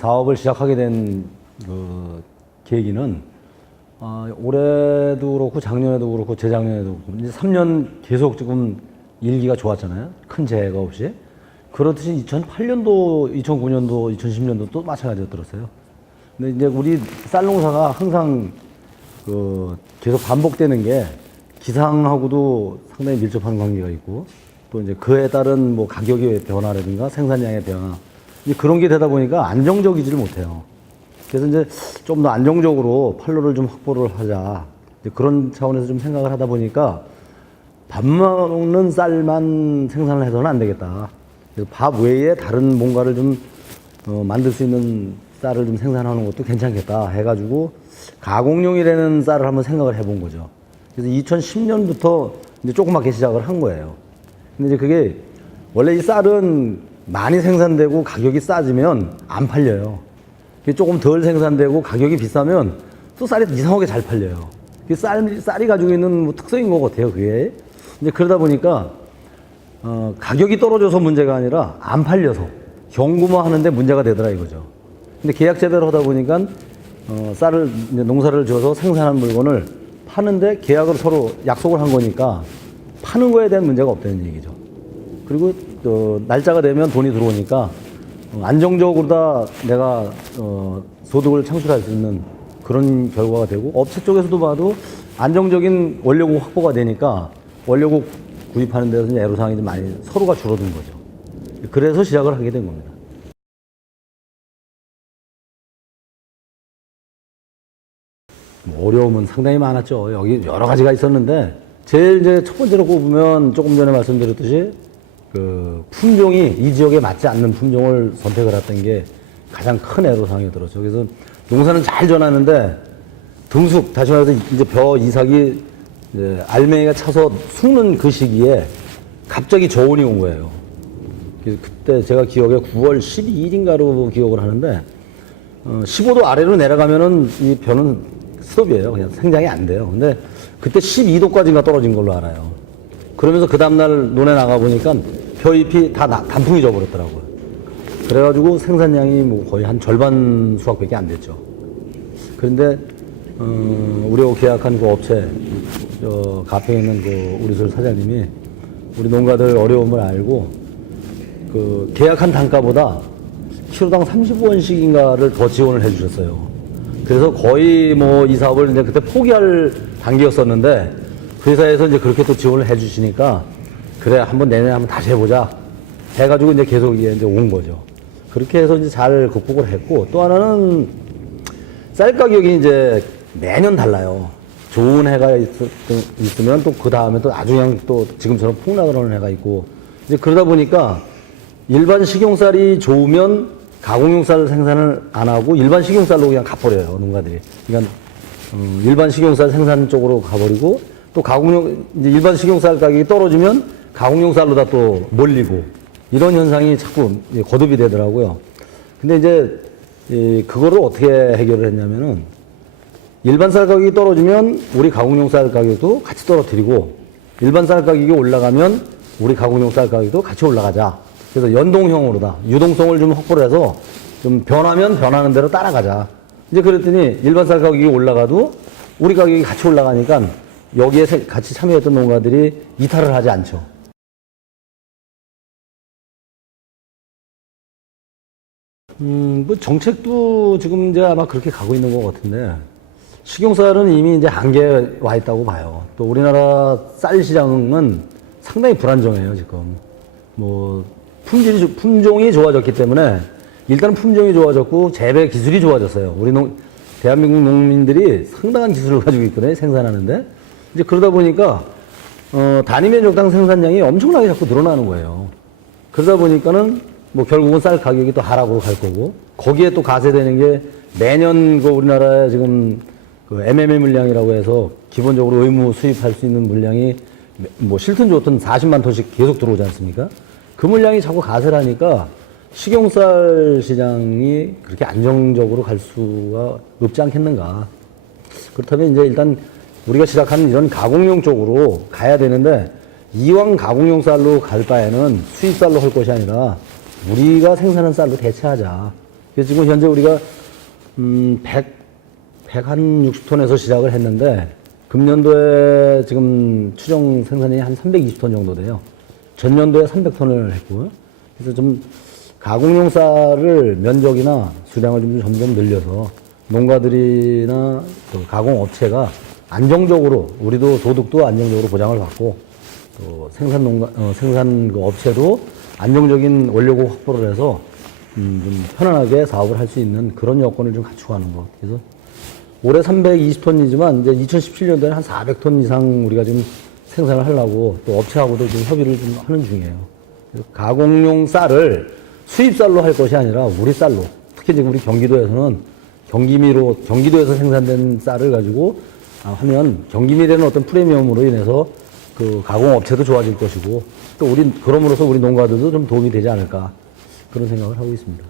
사업을 시작하게 된 계기는 올해도 그렇고 작년에도 그렇고 재작년에도 그렇고 이제 3년 계속 지금 일기가 좋았잖아요. 큰 재해가 없이. 그렇듯이 2008년도, 2009년도, 2010년도 또 마찬가지였더라고요. 근데 이제 우리 쌀 농사가 항상 계속 반복되는 게 기상하고도 상당히 밀접한 관계가 있고 또 이제 그에 따른 뭐 가격의 변화라든가 생산량의 변화 이제 그런 게 되다 보니까 안정적이지를 못해요. 그래서 이제 좀 더 안정적으로 판로를 좀 확보를 하자. 이제 그런 차원에서 좀 생각을 하다 보니까 밥 먹는 쌀만 생산을 해서는 안 되겠다. 그래서 밥 외에 다른 뭔가를 좀 만들 수 있는 쌀을 좀 생산하는 것도 괜찮겠다 해가지고 가공용이라는 쌀을 한번 생각을 해본 거죠. 그래서 2010년부터 이제 조그맣게 시작을 한 거예요. 근데 이제 그게 원래 이 쌀은 많이 생산되고 가격이 싸지면 안 팔려요. 조금 덜 생산되고 가격이 비싸면 또 쌀이 이상하게 잘 팔려요. 쌀이 가지고 있는 뭐 특성인 것 같아요, 그게. 이제 그러다 보니까, 가격이 떨어져서 문제가 아니라 안 팔려서 경구만 하는데 문제가 되더라 이거죠. 근데 계약 재배를 하다 보니까, 쌀을, 이제 농사를 지어서 생산한 물건을 파는데 계약을 서로 약속을 한 거니까 파는 거에 대한 문제가 없다는 얘기죠. 그리고 날짜가 되면 돈이 들어오니까 안정적으로 다 내가 소득을 창출할 수 있는 그런 결과가 되고 업체 쪽에서도 봐도 안정적인 원료국 확보가 되니까 원료국 구입하는 데서 이제 애로사항이 좀 많이 서로가 줄어든 거죠. 그래서 시작을 하게 된 겁니다. 어려움은 상당히 많았죠. 여기 여러 가지가 있었는데 제일 이제 첫 번째로 꼽으면 조금 전에 말씀드렸듯이 품종이 이 지역에 맞지 않는 품종을 선택을 했던 게 가장 큰 애로사항이 들었죠. 그래서 농사는 잘 전하는데 등숙, 다시 말해서 이제 벼 이삭이 이제 알맹이가 차서 숙는 그 시기에 갑자기 저온이 온 거예요. 그때 제가 기억에 9월 12일인가로 기억을 하는데 15도 아래로 내려가면은 이 벼는 스톱이에요. 그냥 생장이 안 돼요. 근데 그때 12도까지인가 떨어진 걸로 알아요. 그러면서 그 다음날 논에 나가보니까 벼잎이 다 단풍이 져버렸더라고요. 그래가지고 생산량이 뭐 거의 한 절반 수확밖에 안 됐죠. 그런데, 우리하고 계약한 그 업체, 가평에 있는 그 우리술 사장님이 우리 농가들 어려움을 알고 계약한 단가보다 키로당 35원씩인가를 더 지원을 해 주셨어요. 그래서 거의 뭐 이 사업을 이제 그때 포기할 단계였었는데 그 회사에서 이제 그렇게 또 지원을 해 주시니까 그래, 한번 내년에 한번 다시 해보자 해가지고 이제 계속 이제 온 거죠. 그렇게 해서 이제 잘 극복을 했고 또 하나는 쌀 가격이 이제 매년 달라요. 좋은 해가 있으면 또 그 다음에 또 아주 그냥 또 지금처럼 폭락을 하는 해가 있고 이제 그러다 보니까 일반 식용쌀이 좋으면 가공용 쌀 생산을 안 하고 일반 식용쌀로 그냥 가버려요, 농가들이. 그러니까 일반 식용쌀 생산 쪽으로 가버리고 또 가공용, 이제 일반 식용쌀 가격이 떨어지면 가공용 쌀로 다 또 몰리고 이런 현상이 자꾸 거듭이 되더라고요. 근데 이제 그거를 어떻게 해결을 했냐면은 일반 쌀 가격이 떨어지면 우리 가공용 쌀 가격도 같이 떨어뜨리고 일반 쌀 가격이 올라가면 우리 가공용 쌀 가격도 같이 올라가자. 그래서 연동형으로다. 유동성을 좀 확보를 해서 좀 변하면 변하는 대로 따라가자. 이제 그랬더니 일반 쌀 가격이 올라가도 우리 가격이 같이 올라가니까 여기에 같이 참여했던 농가들이 이탈을 하지 않죠. 뭐 정책도 지금 이제 아마 그렇게 가고 있는 것 같은데 식용쌀은 이미 이제 한계에 와 있다고 봐요. 또 우리나라 쌀 시장은 상당히 불안정해요, 지금. 뭐 품종이 좋아졌기 때문에 일단 품종이 좋아졌고 재배 기술이 좋아졌어요. 우리 대한민국 농민들이 상당한 기술을 가지고 있거든요, 생산하는데. 이제 그러다 보니까 단위 면적당 생산량이 엄청나게 자꾸 늘어나는 거예요. 그러다 보니까는 뭐 결국은 쌀 가격이 또 하락으로 갈 거고 거기에 또 가세되는 게 매년 그 우리나라에 지금 그 MMA 물량이라고 해서 기본적으로 의무 수입할 수 있는 물량이 뭐 싫든 좋든 40만 톤씩 계속 들어오지 않습니까? 그 물량이 자꾸 가세를 하니까 식용쌀 시장이 그렇게 안정적으로 갈 수가 없지 않겠는가. 그렇다면 이제 일단 우리가 시작하는 이런 가공용 쪽으로 가야 되는데 이왕 가공용 쌀로 갈 바에는 수입쌀로 할 것이 아니라 우리가 생산한 쌀로 대체하자. 그래서 지금 현재 우리가 160톤에서 시작을 했는데 금년도에 지금 추정 생산이 한 320톤 정도 돼요. 전년도에 300톤을 했고요. 그래서 좀 가공용 쌀을 면적이나 수량을 좀 점점 늘려서 농가들이나 그 가공업체가 안정적으로 우리도 소득도 안정적으로 보장을 받고 또 생산 그 업체도 안정적인 원료고 확보를 해서 좀 편안하게 사업을 할 수 있는 그런 여건을 좀 갖추고 것. 그래서 올해 320톤이지만 이제 2017년도에는 한 400톤 이상 우리가 지금 생산을 하려고 또 업체하고도 지금 협의를 좀 하는 중이에요. 그래서 가공용 쌀을 수입 쌀로 할 것이 아니라 우리 쌀로, 특히 지금 우리 경기도에서는 경기도에서 생산된 쌀을 가지고 하면 경기밀에는 어떤 프리미엄으로 인해서 그 가공업체도 좋아질 것이고 또 그럼으로써 우리 농가들도 좀 도움이 되지 않을까 그런 생각을 하고 있습니다.